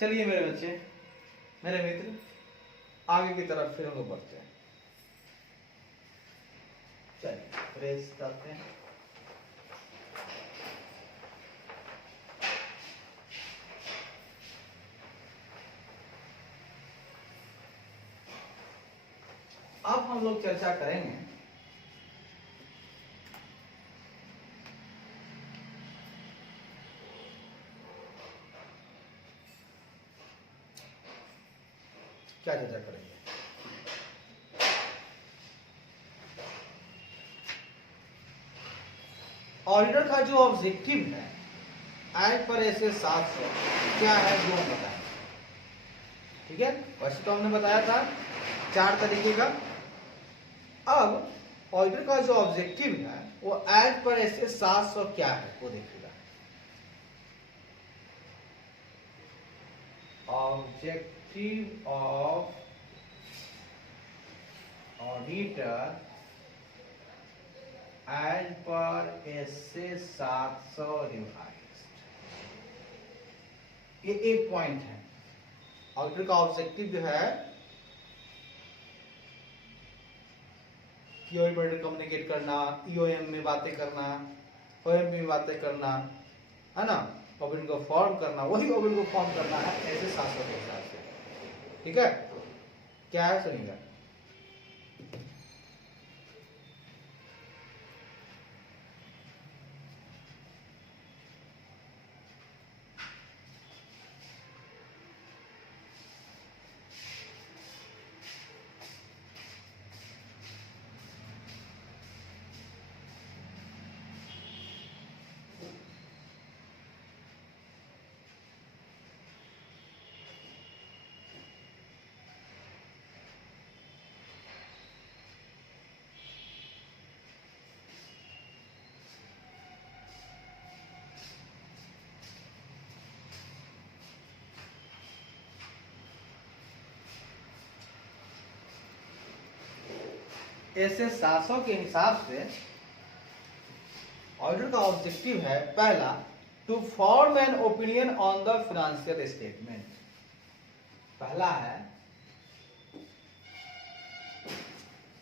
चलिए मेरे बच्चे, मेरे मित्र, आगे की तरफ फिर हम लोग बढ़ते हैं। चलिए फ्रेश करते हैं। अब हम लोग चर्चा करेंगे क्या चर्चा करेंगे। ऑडिटर का जो ऑब्जेक्टिव है एज पर ऐसे 700 क्या है जो हम बताएं। ठीक है, वैसे तो हमने बताया था 4 तरीके का। अब ऑडिटर का जो ऑब्जेक्टिव है वो एज पर ऐसे 700 क्या है वो देखिएगा। Objective of auditor as per ऐसे 700 रिवाइज्ड, ये एक पॉइंट है। ऑडिटर का ऑब्जेक्टिव जो है कम्युनिकेट करना, ईओएम में बातें करना, ओएम में बातें करना, है ना, ओबिन को फॉर्म करना, वही ओबिन को फॉर्म करना है ऐसे 700 के हिसाब से। ठीक है, क्या है सुनिएगा। ऐसे 700 के हिसाब से ऑडिटर का ऑब्जेक्टिव है पहला, to form an opinion on the financial statement. पहला है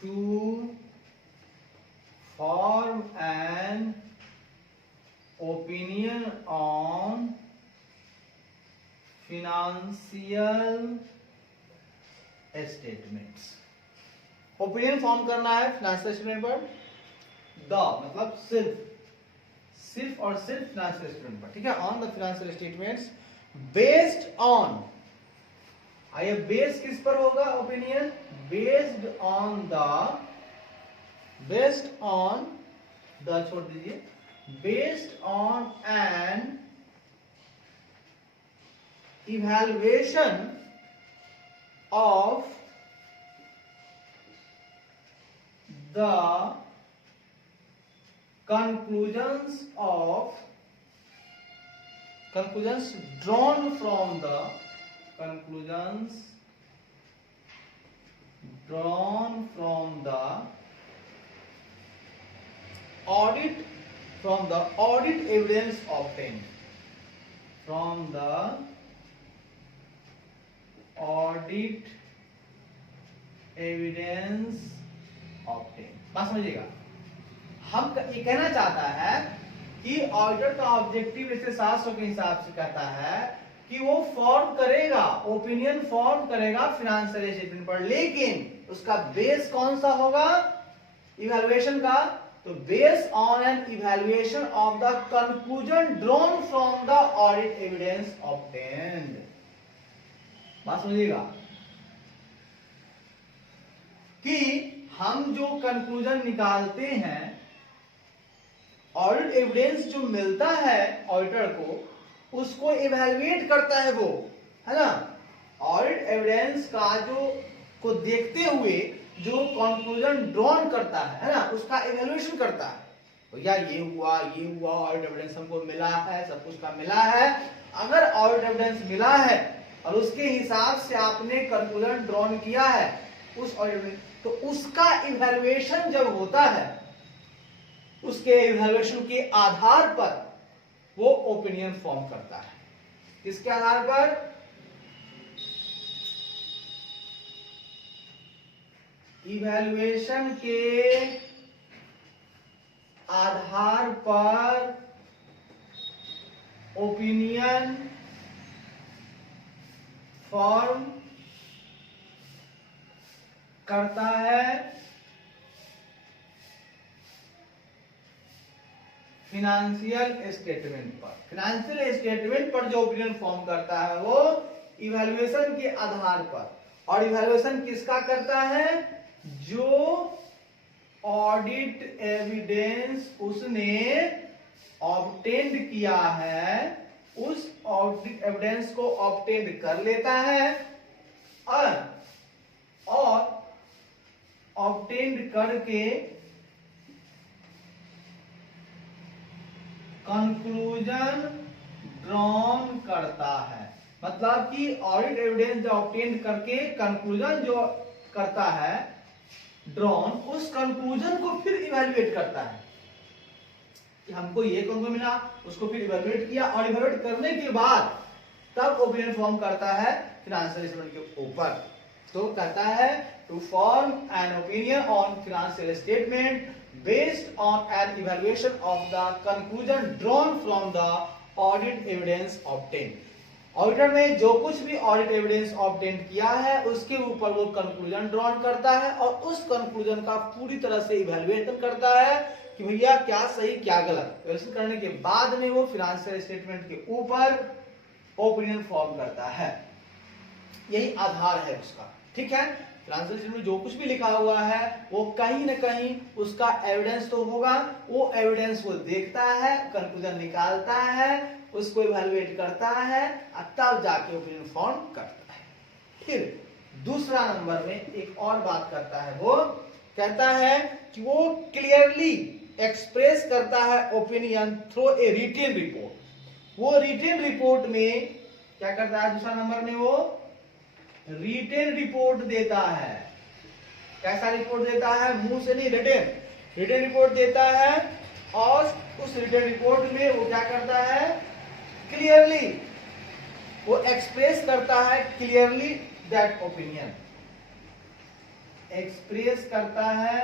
to form an opinion on financial statements. Opinion form करना है फाइनेंशियल स्टेटमेंट पर, द मतलब सिर्फ और सिर्फ फाइनेंशियल स्टेटमेंट पर। ठीक है, on the financial statements based on, आइए बेस किस पर होगा ओपिनियन, बेस्ड ऑन द छोड़ दीजिए, based on an evaluation of the conclusions drawn from the audit evidence obtained बात समझिएगा। हम ये कहना चाहता है कि ऑडिटर का ऑब्जेक्टिव इसे 700 के हिसाब से कहता है कि वो फॉर्म करेगा, ओपिनियन फॉर्म करेगा फाइनेंशियल स्टेटमेंट पर, लेकिन उसका बेस कौन सा होगा, इवैल्यूएशन का। तो base on an evaluation of the conclusion drawn from the audit evidence obtained. बात समझिएगा कि हम जो कंक्लूजन निकालते हैं, ऑडिट एविडेंस जो मिलता है ऑडिटर को, उसको इवैल्यूएट करता है वो, है ना। ऑडिट एविडेंस का जो को देखते हुए जो कंक्लूजन ड्रॉन करता है ना, उसका इवैल्यूएशन करता है। भैया ये हुआ, ऑडिट एविडेंस हमको मिला है, सब कुछ का मिला है। अगर ऑडिट एविडेंस मिला है और उसके हिसाब से आपने कंक्लूजन ड्रॉन किया है उस ऑडिट, तो उसका इवैल्यूएशन जब होता है, उसके इवैल्यूएशन के आधार पर वो ओपिनियन फॉर्म करता है। किसके आधार पर, इवैल्यूएशन के आधार पर ओपिनियन फॉर्म करता है फिनेंशियल स्टेटमेंट पर। फिनेंशियल स्टेटमेंट पर जो ओपिनियन फॉर्म करता है वो इवैल्यूएशन के आधार पर, और इवैल्यूएशन किसका करता है? जो ऑडिट एविडेंस उसने ऑब्टेन्ड किया है, उस ऑडिट एविडेंस को ऑब्टेन्ड कर लेता है और ऑब्टेन्ड करके कंक्लूजन ड्रॉन करता है। मतलब कि ऑडिट एविडेंस जो ऑब्टेन्ड करके कंक्लूजन जो करता है ड्रॉन, उस कंक्लूजन को फिर इवैल्यूएट करता है कि हमको ये कंक्लूजन मिला, उसको फिर इवैल्यूएट किया और इवैल्यूएट करने के बाद तब ओपिनियन फॉर्म करता है फिनेंशियल स्टेटमेंट के ऊपर। तो कहता है to form an opinion on financial statement based on an evaluation of the conclusion drawn from the audit evidence obtained। Auditor ने जो कुछ भी ऑडिट एविडेंस ऑब्टेन किया है उसके ऊपर वो कंक्लूजन ड्रॉन करता है और उस कंक्लूजन का पूरी तरह से इवैल्यूएशन करता है कि भैया क्या सही क्या गलत। इवैल्यूएशन करने के बाद में वो फिनेंशियल स्टेटमेंट के ऊपर ओपिनियन फॉर्म करता है। यही आधार है उसका, ठीक है। फिनेंशियल स्टेटमेंट में जो कुछ भी लिखा हुआ है वो कहीं ना कहीं उसका एविडेंस तो होगा, वो एविडेंस वो देखता है, कंक्लूजन निकालता है, उसको इवैल्यूएट करता है, तब जाके ओपिनियन फॉर्म करता है। फिर दूसरा नंबर में एक और बात करता है, वो कहता है कि वो क्लियरली एक्सप्रेस करता है opinion through a written report. वो रिटेन रिपोर्ट में क्या करता है? दूसरा नंबर में वो रिटेन रिपोर्ट देता है। कैसा रिपोर्ट देता है? मुंह से नहीं, रिटेन रिपोर्ट देता है और उस रिटेन रिपोर्ट में वो क्या करता है? क्लियरली वो एक्सप्रेस करता है क्लियरली दैट ओपिनियन, एक्सप्रेस करता है,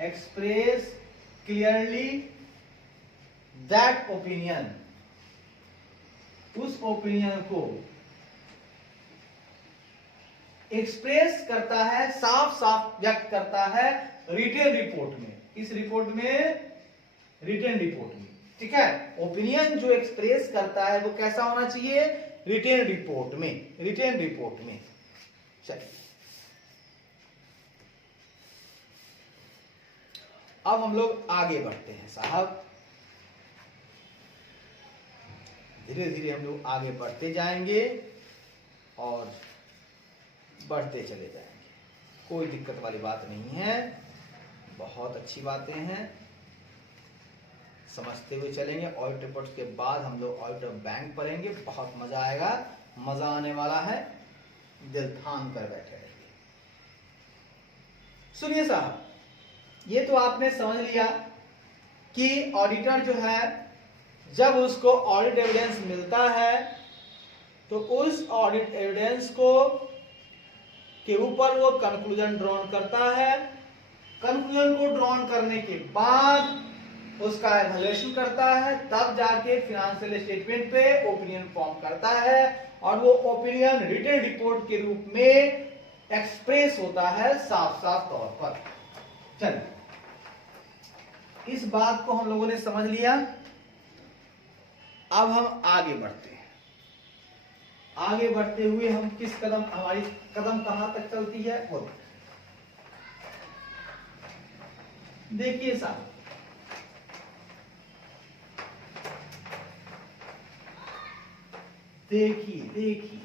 एक्सप्रेस क्लियरली दैट ओपिनियन, उस ओपिनियन को एक्सप्रेस करता है, साफ साफ व्यक्त करता है रिटेन रिपोर्ट में। इस रिपोर्ट में, रिटेन रिपोर्ट में, ठीक है। ओपिनियन जो एक्सप्रेस करता है वो कैसा होना चाहिए? रिटेन रिपोर्ट में, रिटेन रिपोर्ट में। चलिए अब हम लोग आगे बढ़ते हैं साहब, धीरे धीरे हम लोग आगे बढ़ते जाएंगे और बढ़ते चले जाएंगे, कोई दिक्कत वाली बात नहीं है, बहुत अच्छी बातें हैं, समझते हुए चलेंगे। ऑडिट रिपोर्ट के बाद हम लोग ऑडिट ऑफ बैंक पढ़ेंगे, बहुत मजा आएगा, मजा आने वाला है, दिल थाम कर बैठे रहिए। सुनिए साहब, ये तो आपने समझ लिया कि ऑडिटर जो है जब उसको ऑडिट एविडेंस मिलता है तो उस ऑडिट एविडेंस को के ऊपर वो कंक्लूजन ड्रॉन करता है। कंक्लूजन को ड्रॉन करने के बाद उसका इवैल्यूएशन करता है, तब जाके फिनेंशियल स्टेटमेंट पे ओपिनियन फॉर्म करता है और वो ओपिनियन रिटेन रिपोर्ट के रूप में एक्सप्रेस होता है साफ साफ तौर पर। चलिए इस बात को हम लोगों ने समझ लिया, अब हम आगे बढ़ते हैं। आगे बढ़ते हुए हम किस कदम, हमारी कदम कहां तक चलती है वो देखिए साहब। देखिए देखिए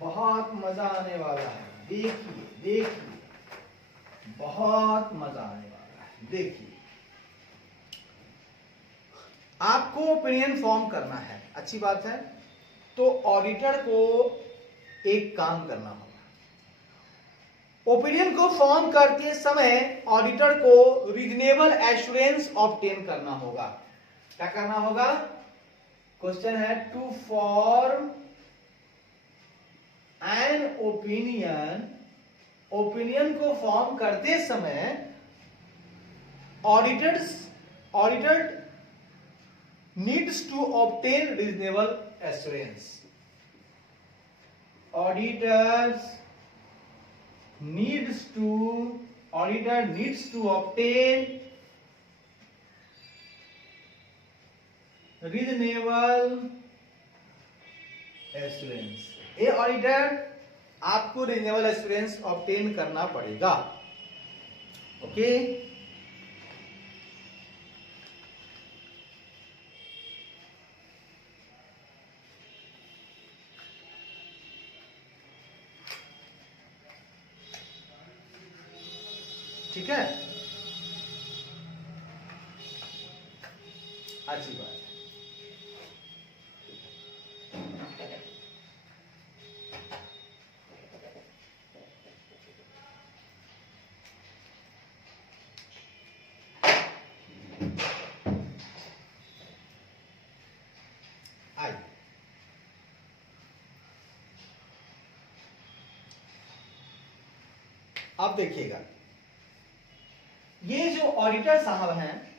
बहुत मजा आने वाला है, देखिए देखिए बहुत मजा आने वाला है। देखिए आपको ओपिनियन फॉर्म करना है, अच्छी बात है। तो ऑडिटर को एक काम करना होगा, ओपिनियन को फॉर्म करते समय ऑडिटर को रीजनेबल एश्योरेंस ऑब्टेन करना होगा। क्या करना होगा? क्वेश्चन है to form an opinion opinion को फॉर्म करते समय auditor needs to obtain reasonable assurance. Auditor needs to obtain reasonable assurance. ये ऑडिटर आपको रीजनेबल एश्योरेंस ऑब्टेन करना पड़ेगा। ओके, ठीक है, अच्छी बात है। अब देखिएगा, ये जो ऑडिटर साहब हैं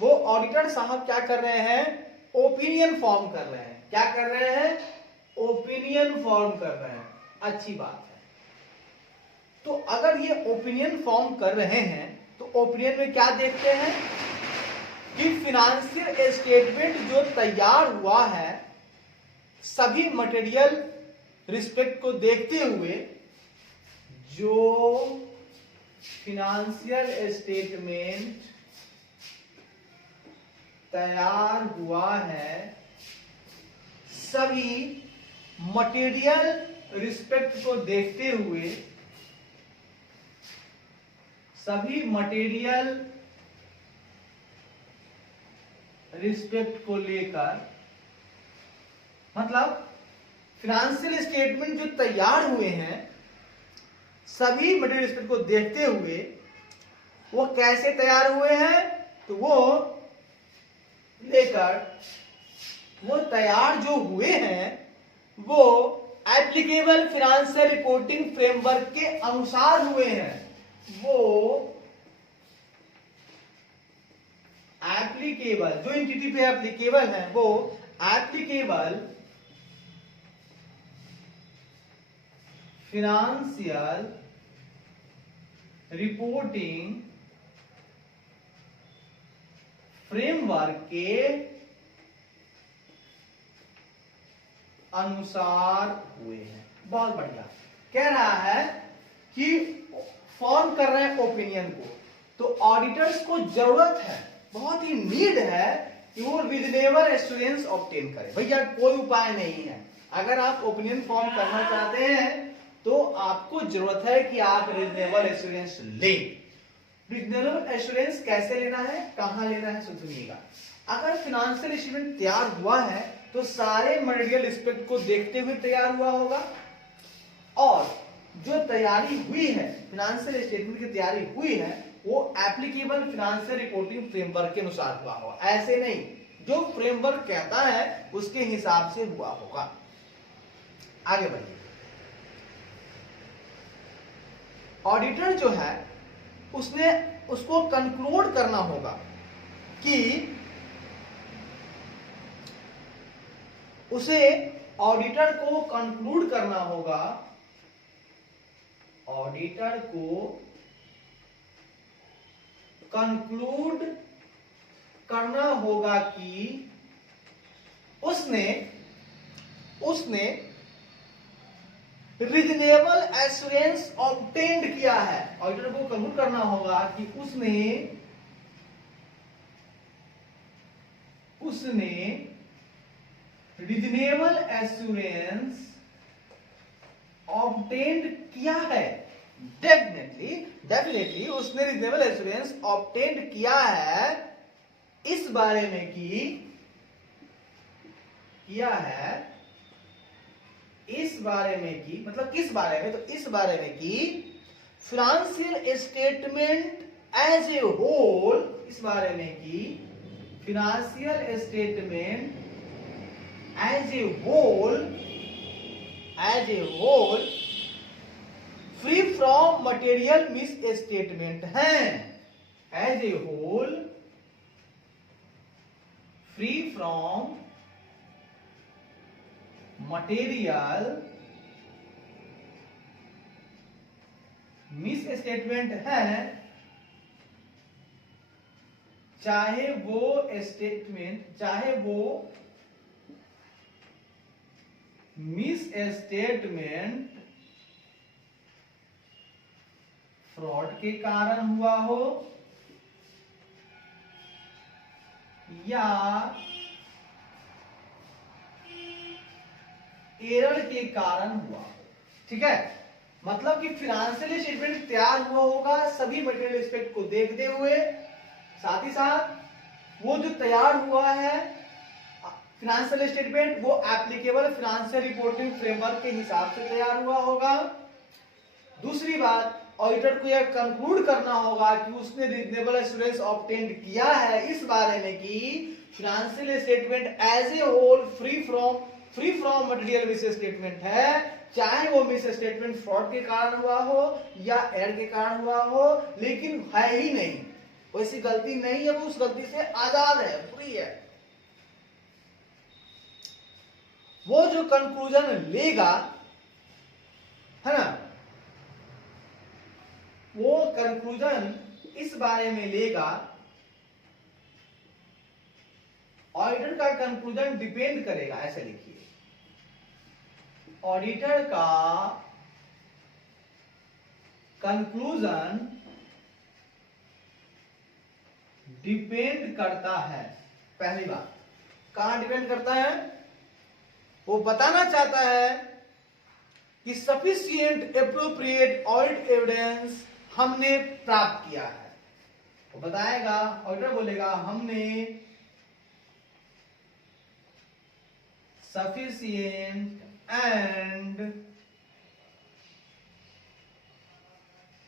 वो ऑडिटर साहब क्या कर रहे हैं, ओपिनियन फॉर्म कर रहे हैं। क्या कर रहे हैं, ओपिनियन फॉर्म कर रहे हैं। अच्छी बात है। तो अगर ये ओपिनियन फॉर्म कर रहे हैं तो ओपिनियन में क्या देखते हैं कि फिनेंशियल स्टेटमेंट जो तैयार हुआ है सभी मटेरियल रिस्पेक्ट को देखते हुए, जो फिनेंशियल स्टेटमेंट तैयार हुआ है सभी मटेरियल रिस्पेक्ट को देखते हुए, सभी मटेरियल रिस्पेक्ट को लेकर, मतलब फिनेंशियल स्टेटमेंट जो तैयार हुए हैं सभी मटेरियल रिस्पेक्ट को देखते हुए, वो कैसे तैयार हुए हैं, तो वो लेकर, वो तैयार जो हुए हैं वो एप्लीकेबल फिनेंशियल रिपोर्टिंग फ्रेमवर्क के अनुसार हुए हैं। वो एप्लीकेबल, जो एंटिटी पे एप्लीकेबल है वो एप्लीकेबल फिनेंशियल रिपोर्टिंग फ्रेमवर्क के अनुसार हुए हैं। बहुत बढ़िया। कह रहा है कि फॉर्म कर रहे हैं ओपिनियन को, तो ऑडिटर्स को जरूरत है, बहुत ही नीड है कि वो रीजनेबल एश्योरेंस ऑब्टेन करें। भैया कोई उपाय नहीं है, अगर आप ओपिनियन फॉर्म करना चाहते हैं तो आपको जरूरत है कि आप रीजनेबल एश्योरेंस लें। रीजनेबल एश्योरेंस कैसे लेना है, कहां लेना है, सुनिएगा। अगर फिनेंशियल स्टेटमेंट तैयार हुआ है तो सारे मटेरियल रिस्पेक्ट को देखते हुए तैयार हुआ होगा, और जो तैयारी हुई है, फिनेंशियल स्टेटमेंट की तैयारी हुई है, वो एप्लीकेबल फिनेंशियल रिपोर्टिंग फ्रेमवर्क के अनुसार हुआ होगा। ऐसे नहीं, जो फ्रेमवर्क कहता है उसके हिसाब से हुआ होगा। आगे बढ़िए। ऑडिटर जो है उसको कंक्लूड करना होगा कि उसे ऑडिटर को कंक्लूड करना होगा, ऑडिटर को कंक्लूड करना होगा कि उसने रीजनेबल एश्योरेंस ऑब्टेन्ड किया है। ऑडिटर को कंक्लूड करना होगा कि उसने रीजनेबल एश्योरेंस ऑब्टेन्ड किया है। डेफिनेटली उसने रीजनेबल एश्योरेंस ऑब्टेन्ड किया है, इस बारे में मतलब किस बारे में, तो इस बारे में कि financial statement as a whole, इस बारे में कि financial statement as a whole free from material misstatement हैं। As a whole free from material misstatement है, चाहे वो मिस स्टेटमेंट फ्रॉड के कारण हुआ हो या एरर के कारण हुआ हो। ठीक है, मतलब कि फाइनेंशियल स्टेटमेंट तैयार हुआ होगा सभी मटेरियल एस्पेक्ट को देखते हुए, साथ ही साथ वो जो तैयार हुआ है फाइनेंशियल स्टेटमेंट वो एप्लीकेबल फाइनेंशियल रिपोर्टिंग फ्रेमवर्क के हिसाब से तैयार हुआ होगा। दूसरी बात, ऑडिटर को यह कंक्लूड करना होगा कि उसने रीजनेबल एश्योरेंस ऑब्टेन किया है इस बारे में कि financial statement as a whole free from material misstatement है, चाहे वो मिस स्टेटमेंट फ्रॉड के कारण हुआ हो या एरर के कारण हुआ हो, लेकिन है ही नहीं, वैसी गलती नहीं है, वो उस गलती से आजाद है, फ्री है। वो जो कंक्लूजन लेगा, है ना, वो कंक्लूजन इस बारे में लेगा, ऑडिटर का कंक्लूजन डिपेंड करेगा, ऐसे लिखिए, ऑडिटर का कंक्लूजन डिपेंड करता है। पहली बात, कहां डिपेंड करता है? वो बताना चाहता है कि सफिशिएंट एप्रोप्रिएट ऑडिट एविडेंस हमने प्राप्त किया है। वो बताएगा, ऑडिटर बोलेगा हमने sufficient and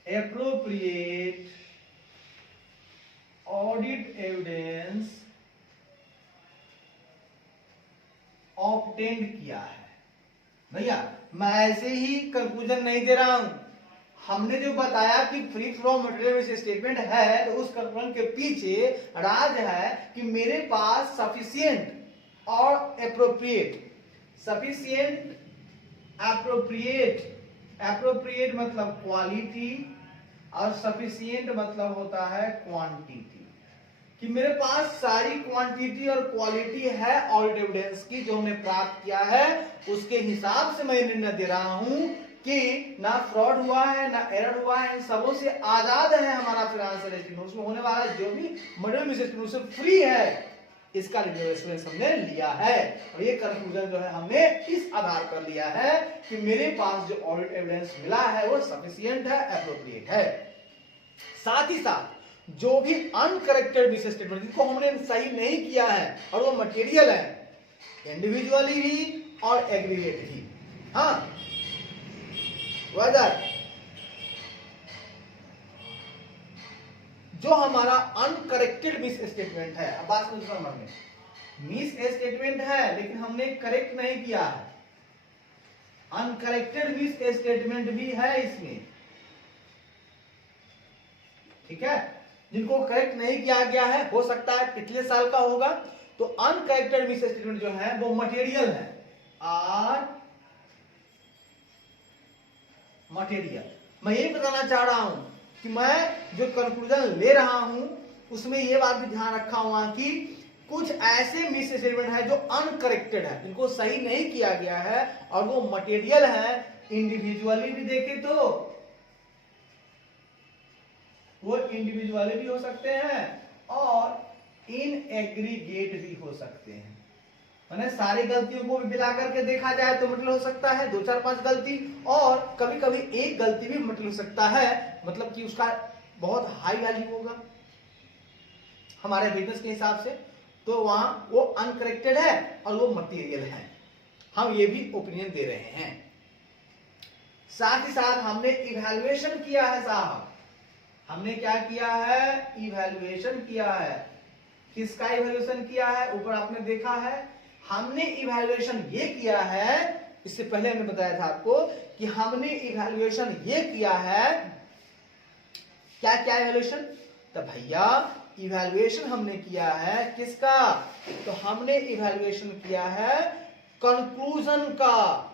appropriate audit evidence obtain किया है। भैया मैं ऐसे ही कंक्लूजन नहीं दे रहा हूं, हमने जो बताया कि फ्री फ्रॉम मटेरियल स्टेटमेंट है, तो उस कंक्लूजन के पीछे राज है कि मेरे पास सफिशिएंट और एप्रोप्रिएट, सफिशिएंट एप्रोप्रिएट मतलब क्वालिटी और सफिशिएंट मतलब होता है क्वांटिटी, कि मेरे पास सारी क्वांटिटी और क्वालिटी है ऑडिट एविडेंस की जो हमने प्राप्त किया है, उसके हिसाब से मैं निर्णय दे रहा हूं कि ना फ्रॉड हुआ है ना एरर हुआ है, इन सबों से आजाद है हमारा फाइनेंशियल स्टेटमेंट, उसमें होने वाला जो भी मटेरियल मिस स्टेटमेंट से फ्री है, इसका रिजर्वेशन हमने लिया है। और ये कंक्लूजन जो है हमने इस आधार पर लिया है कि मेरे पास जो ऑडिट एविडेंस मिला है वो सफिशिएंट है, एप्रोप्रिएट है। साथ ही साथ जो भी अनकरेक्टेड मिस स्टेटमेंट जिनको हमने सही नहीं किया है और वो मटेरियल है, इंडिविजुअली भी और एग्रीगेट भी, हाँ वेदर जो हमारा अनकरेक्टेड मिस स्टेटमेंट है, अब बात समझ में, मिस स्टेटमेंट है लेकिन हमने करेक्ट नहीं किया है, अनकरेक्टेड मिस स्टेटमेंट भी है इसमें, ठीक है, जिनको करेक्ट नहीं किया गया है, हो सकता है पिछले साल का होगा, तो अनकरेक्टेड मिस स्टेटमेंट जो है वो मटेरियल है, आर मटेरियल। मैं ये बताना चाह रहा हूं कि मैं जो कंक्लूजन ले रहा हूं उसमें ये बात भी ध्यान रखा हुआ कि कुछ ऐसे मिस स्टेटमेंट है जो अनकरेक्टेड है, जिनको सही नहीं किया गया है और वो मटेरियल है, इंडिविजुअली भी देखे तो वो इंडिविजुअली भी हो सकते हैं और इन एग्रीगेट भी हो सकते हैं, मैंने सारी गलतियों को भी मिला करके देखा जाए तो मतलब हो सकता है 2 4 5 गलती, और कभी कभी एक गलती भी मतलब हो सकता है, मतलब कि उसका बहुत हाई वैल्यू होगा हमारे बिजनेस के हिसाब से, तो वहां वो अनकरेक्टेड है और वो मटेरियल है, हम ये भी ओपिनियन दे रहे हैं। साथ ही साथ हमने इवैल्यूएशन किया है साहब, हमने क्या किया है, इवैल्यूएशन किया है। किसका इवैल्यूएशन किया है? ऊपर आपने देखा है, हमने इवैल्यूएशन ये किया है इससे पहले हमने बताया था आपको कि हमने इवैल्यूएशन ये किया है, क्या क्या इवैल्यूएशन, तो भैया इवैल्यूएशन हमने किया है किसका, तो हमने इवैल्यूएशन किया है कंक्लूजन का,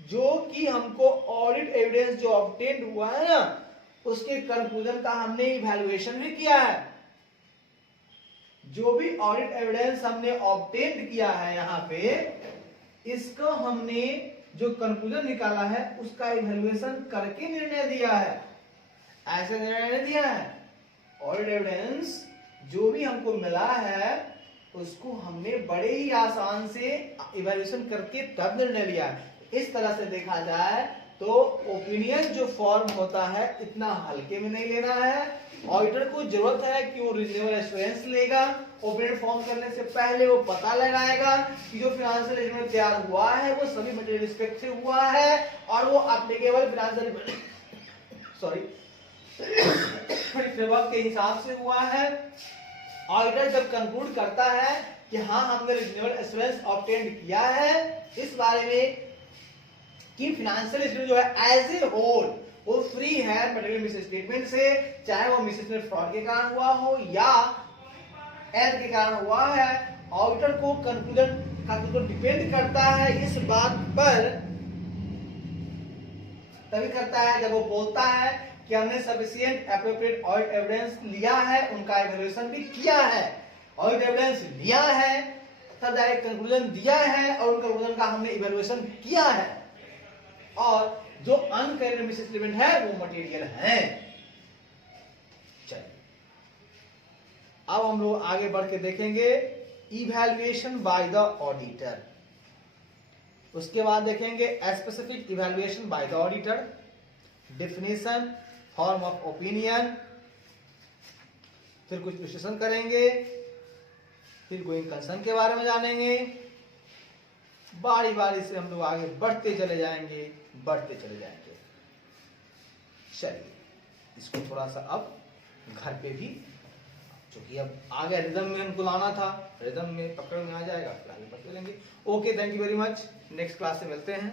जो कि हमको ऑडिट एविडेंस जो ऑब्टेन्ड हुआ है ना, उसके कंक्लूजन का हमने इवैल्यूएशन भी किया है। जो भी ऑडिट एविडेंस हमने ऑब्टेन्ड किया है यहां पे, इसको हमने जो कंक्लूजन निकाला है उसका इवैल्यूएशन करके निर्णय दिया है, ऐसे निर्णय नहीं दिया है। ऑडिट एविडेंस जो भी हमको मिला है उसको हमने बड़े ही आसान से इवैल्यूएशन करके तब निर्णय लिया है। इस तरह से देखा जाए तो ओपिनियन जो फॉर्म होता है इतना हल्के में नहीं लेना है। ऑडिटर को जरूरत है कि वो रीजनेबल एश्योरेंस लेगा, ओपिनियन फॉर्म करने से पहले वो पता लगाएगा कि जो फाइनेंशियल स्टेटमेंट तैयार हुआ है वो सभी मटेरियल रिस्पेक्ट से हुआ है और वो एप्लीकेबल फाइनेंशियल फ्रेमवर्क के हिसाब से हुआ है। ऑडिटर जब कंक्लूड करता है कि हाँ हमने रीजनेबल एश्योरेंस ऑब्टेन किया है इस बारे में कि फाइनेंशियल स्टेटमेंट जो है एज ए होल वो फ्री है मटेरियल मिसस्टेटमेंट से, चाहे वो मिसस्टेटमेंट फ्रॉड के कारण हुआ हो या एरर के कारण हुआ है। ऑडिटर को कंक्लूजन का तो डिपेंड करता है इस बात पर, तभी करता है जब वो बोलता है कि हमने सफिशिएंट एप्रोप्रिएट ऑडिट एविडेंस लिया है, उनका इवैल्यूएशन भी किया है, ऑडिट एविडेंस लिया है तब डायरेक्ट कंक्लूजन दिया है और उन कंक्लूजन का हमने इवैल्यूएशन किया है, और जो अनकरेक्ट मिसस्टेटमेंट है वो मटेरियल है। चलिए अब हम लोग आगे बढ़ के देखेंगे इवैल्यूएशन बाय द ऑडिटर, उसके बाद देखेंगे specific evaluation by the auditor, definition, form of opinion, फिर कुछ विश्लेषण करेंगे, फिर गोइंग कंसर्न के बारे में जानेंगे। बारी बारी से हम लोग आगे बढ़ते चले जाएंगे। चलिए इसको थोड़ा सा अब घर पे भी, क्योंकि अब आगे रिदम में हमको लाना था, रिदम में पकड़ में आ जाएगा, फिर आगे बढ़ते रहेंगे। Okay, thank you very much, next class से मिलते हैं।